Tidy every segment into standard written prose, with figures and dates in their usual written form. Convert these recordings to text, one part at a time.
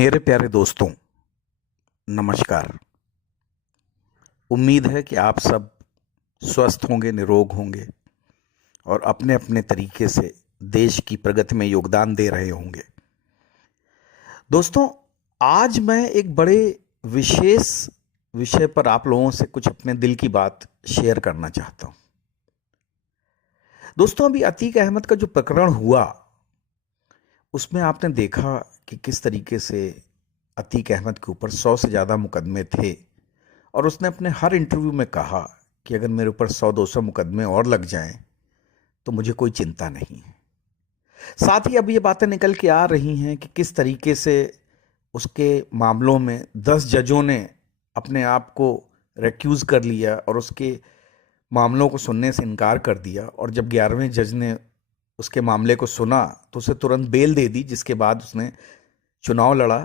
मेरे प्यारे दोस्तों, नमस्कार। उम्मीद है कि आप सब स्वस्थ होंगे, निरोग होंगे और अपने अपने तरीके से देश की प्रगति में योगदान दे रहे होंगे। दोस्तों, आज मैं एक बड़े विशेष विषय पर आप लोगों से कुछ अपने दिल की बात शेयर करना चाहता हूं। दोस्तों, अभी अतीक अहमद का जो प्रकरण हुआ उसमें आपने देखा कि किस तरीके से अतीक अहमद के ऊपर 100 से ज़्यादा मुकदमे थे और उसने अपने हर इंटरव्यू में कहा कि अगर मेरे ऊपर 100-200 मुकदमे और लग जाएं तो मुझे कोई चिंता नहीं है। साथ ही अब ये बातें निकल के आ रही हैं कि किस तरीके से उसके मामलों में 10 जजों ने अपने आप को रिक्यूज़ कर लिया और उसके मामलों को सुनने से इनकार कर दिया, और जब 11वें जज ने उसके मामले को सुना तो उसे तुरंत बेल दे दी, जिसके बाद उसने चुनाव लड़ा।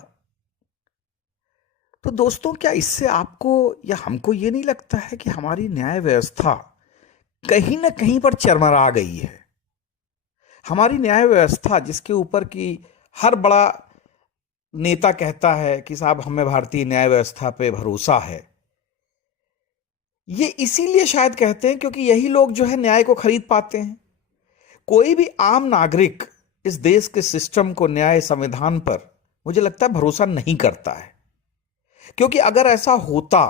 तो दोस्तों, क्या इससे आपको या हमको ये नहीं लगता है कि हमारी न्याय व्यवस्था कहीं ना कहीं पर चरमरा गई है? हमारी न्याय व्यवस्था जिसके ऊपर कि हर बड़ा नेता कहता है कि साहब हमें भारतीय न्याय व्यवस्था पे भरोसा है, ये इसीलिए शायद कहते हैं क्योंकि यही लोग जो है न्याय को खरीद पाते हैं। कोई भी आम नागरिक इस देश के सिस्टम को, न्याय संविधान पर मुझे लगता है भरोसा नहीं करता है, क्योंकि अगर ऐसा होता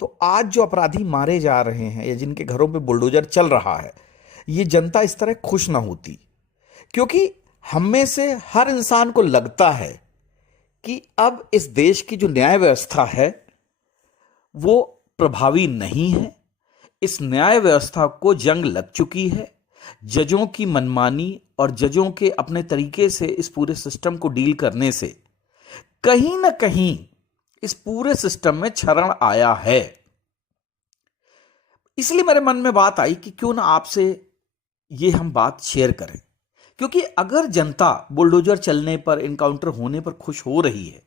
तो आज जो अपराधी मारे जा रहे हैं या जिनके घरों पे बुलडोजर चल रहा है, ये जनता इस तरह खुश ना होती। क्योंकि हम में से हर इंसान को लगता है कि अब इस देश की जो न्याय व्यवस्था है वो प्रभावी नहीं है। इस न्याय व्यवस्था को जंग लग चुकी है। जजों की मनमानी और जजों के अपने तरीके से इस पूरे सिस्टम को डील करने से कहीं ना कहीं इस पूरे सिस्टम में क्षरण आया है। इसलिए मेरे मन में बात आई कि क्यों ना आपसे ये हम बात शेयर करें, क्योंकि अगर जनता बुलडोजर चलने पर, इनकाउंटर होने पर खुश हो रही है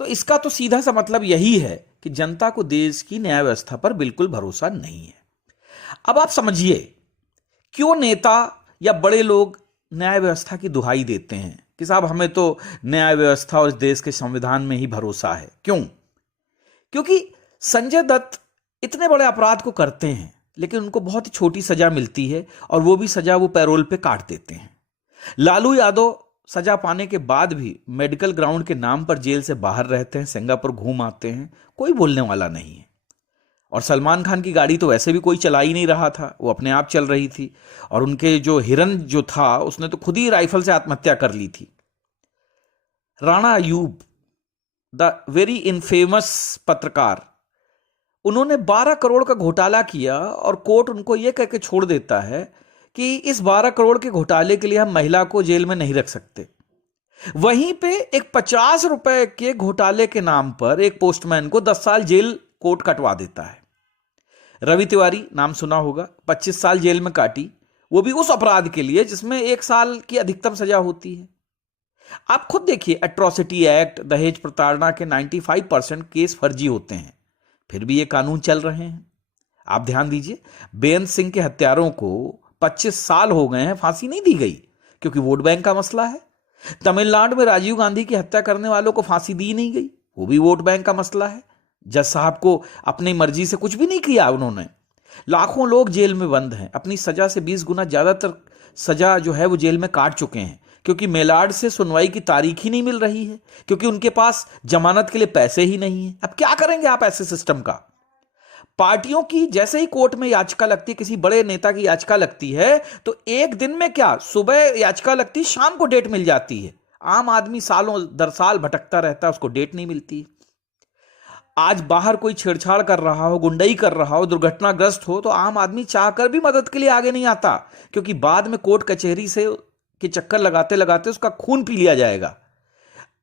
तो इसका तो सीधा सा मतलब यही है कि जनता को देश की न्याय व्यवस्था पर बिल्कुल भरोसा नहीं है। अब आप समझिए क्यों नेता या बड़े लोग न्याय व्यवस्था की दुहाई देते हैं कि साहब हमें तो न्याय व्यवस्था और इस देश के संविधान में ही भरोसा है। क्यों? क्योंकि संजय दत्त इतने बड़े अपराध को करते हैं लेकिन उनको बहुत ही छोटी सजा मिलती है, और वो भी सजा वो पैरोल पे काट देते हैं। लालू यादव सजा पाने के बाद भी मेडिकल ग्राउंड के नाम पर जेल से बाहर रहते हैं, सिंगापुर घूम आते हैं, कोई बोलने वाला नहीं है। और सलमान खान की गाड़ी तो वैसे भी कोई चला ही नहीं रहा था, वो अपने आप चल रही थी। और उनके जो हिरन जो था उसने तो खुद ही राइफल से आत्महत्या कर ली थी। Rana Ayub, the very infamous पत्रकार, उन्होंने 12 करोड़ का घोटाला किया और कोर्ट उनको यह कह के छोड़ देता है कि इस 12 करोड़ के घोटाले के लिए हम महिला को जेल में नहीं रख सकते। वहीं पे एक 50 रुपए के घोटाले के नाम पर एक पोस्टमैन को 10 साल जेल कोर्ट कटवा देता है। रवि तिवारी नाम सुना होगा, 25 साल जेल में काटी, वो भी उस अपराध के लिए जिसमें 1 साल की अधिकतम सजा होती है। आप खुद देखिए, एट्रोसिटी एक्ट, दहेज प्रताड़ना के 95% केस फर्जी होते हैं, फिर भी ये कानून चल रहे हैं। आप ध्यान दीजिए, बेअंत सिंह के हत्यारों को 25 साल हो गए हैं, फांसी नहीं दी गई क्योंकि वोट बैंक का मसला है। तमिलनाडु में राजीव गांधी की हत्या करने वालों को फांसी दी नहीं गई, वो भी वोट बैंक का मसला है। जज साहब को अपनी मर्जी से कुछ भी नहीं किया उन्होंने। लाखों लोग जेल में बंद हैं, अपनी सजा से 20 गुना ज्यादातर सजा जो है वो जेल में काट चुके हैं, क्योंकि मेलाड से सुनवाई की तारीख ही नहीं मिल रही है, क्योंकि उनके पास जमानत के लिए पैसे ही नहीं है। अब क्या करेंगे आप ऐसे सिस्टम का? पार्टियों की जैसे ही कोर्ट में याचिका लगती है, किसी बड़े नेता की याचिका लगती है, तो एक दिन में क्या, सुबह याचिका लगती, शाम को डेट मिल जाती है। आम आदमी सालों दर साल भटकता रहता है, उसको डेट नहीं मिलती। आज बाहर कोई छेड़छाड़ कर रहा हो, गुंडई कर रहा हो, दुर्घटनाग्रस्त हो, तो आम आदमी चाहकर भी मदद के लिए आगे नहीं आता, क्योंकि बाद में कोर्ट कचहरी से के चक्कर लगाते लगाते उसका खून पी लिया जाएगा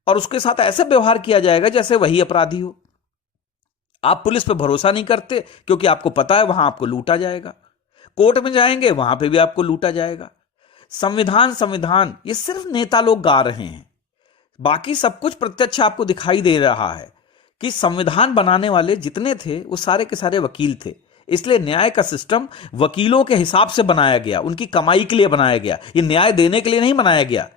और उसके साथ ऐसे व्यवहार किया जाएगा जैसे वही अपराधी हो। आप पुलिस पे भरोसा नहीं करते क्योंकि आपको पता है वहां आपको लूटा जाएगा। कोर्ट में जाएंगे, वहां पे भी आपको लूटा जाएगा। संविधान संविधान ये सिर्फ नेता लोग गा रहे हैं, बाकी सब कुछ प्रत्यक्ष आपको दिखाई दे रहा है कि संविधान बनाने वाले जितने थे वो सारे के सारे वकील थे। इसलिए न्याय का सिस्टम वकीलों के हिसाब से बनाया गया, उनकी कमाई के लिए बनाया गया, ये न्याय देने के लिए नहीं बनाया गया।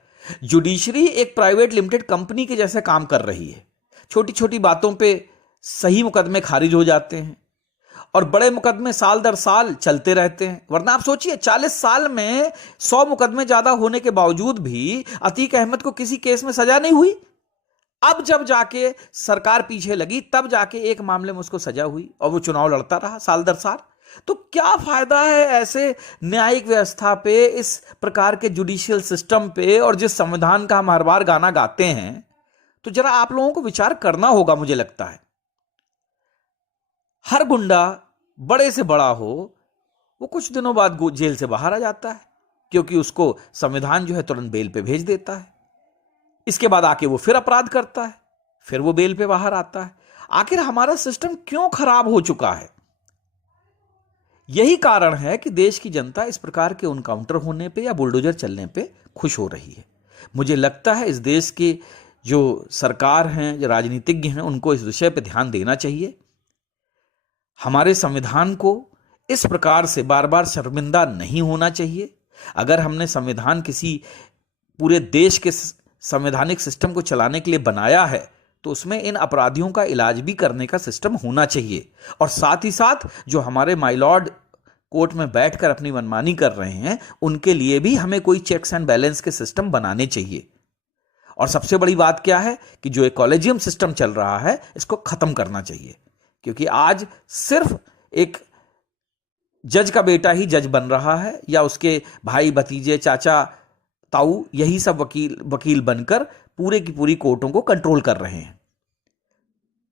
जुडिशरी एक प्राइवेट लिमिटेड कंपनी के जैसे काम कर रही है। छोटी छोटी बातों पे सही मुकदमे खारिज हो जाते हैं और बड़े मुकदमे साल दर साल चलते रहते हैं। वरना आप सोचिए 40 साल में 100 मुकदमे ज्यादा होने के बावजूद भी अतीक अहमद को किसी केस में सजा नहीं हुई। अब जब जाके सरकार पीछे लगी तब जाके एक मामले में उसको सजा हुई और वो चुनाव लड़ता रहा साल दर साल। तो क्या फायदा है ऐसे न्यायिक व्यवस्था पे, इस प्रकार के जुडिशियल सिस्टम पे, और जिस संविधान का हम हर बार गाना गाते हैं। तो जरा आप लोगों को विचार करना होगा। मुझे लगता है हर गुंडा बड़े से बड़ा हो वो कुछ दिनों बाद जेल से बाहर आ जाता है, क्योंकि उसको संविधान जो है तुरंत बेल पे भेज देता है। इसके बाद आके वो फिर अपराध करता है, फिर वो बेल पे बाहर आता है। आखिर हमारा सिस्टम क्यों खराब हो चुका है? यही कारण है कि देश की जनता इस प्रकार के एनकाउंटर होने पे या बुलडोजर चलने पे खुश हो रही है। मुझे लगता है इस देश के जो सरकार हैं, जो राजनीतिज्ञ हैं, उनको इस विषय पे ध्यान देना चाहिए। हमारे संविधान को इस प्रकार से बार बार शर्मिंदा नहीं होना चाहिए। अगर हमने संविधान किसी पूरे देश के संवैधानिक सिस्टम को चलाने के लिए बनाया है तो उसमें इन अपराधियों का इलाज भी करने का सिस्टम होना चाहिए। और साथ ही साथ जो हमारे माय लॉर्ड कोर्ट में बैठकर अपनी मनमानी कर रहे हैं उनके लिए भी हमें कोई चेक्स एंड बैलेंस के सिस्टम बनाने चाहिए। और सबसे बड़ी बात क्या है कि जो एक कॉलेजियम सिस्टम चल रहा है इसको खत्म करना चाहिए, क्योंकि आज सिर्फ एक जज का बेटा ही जज बन रहा है या उसके भाई, भतीजे, चाचा, ताऊ, यही सब वकील बनकर पूरे की पूरी कोर्टों को कंट्रोल कर रहे हैं।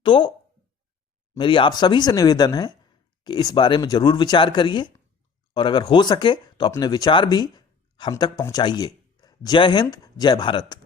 तो मेरी आप सभी से निवेदन है कि इस बारे में जरूर विचार करिए और अगर हो सके तो अपने विचार भी हम तक पहुंचाइए। जय हिंद, जय भारत।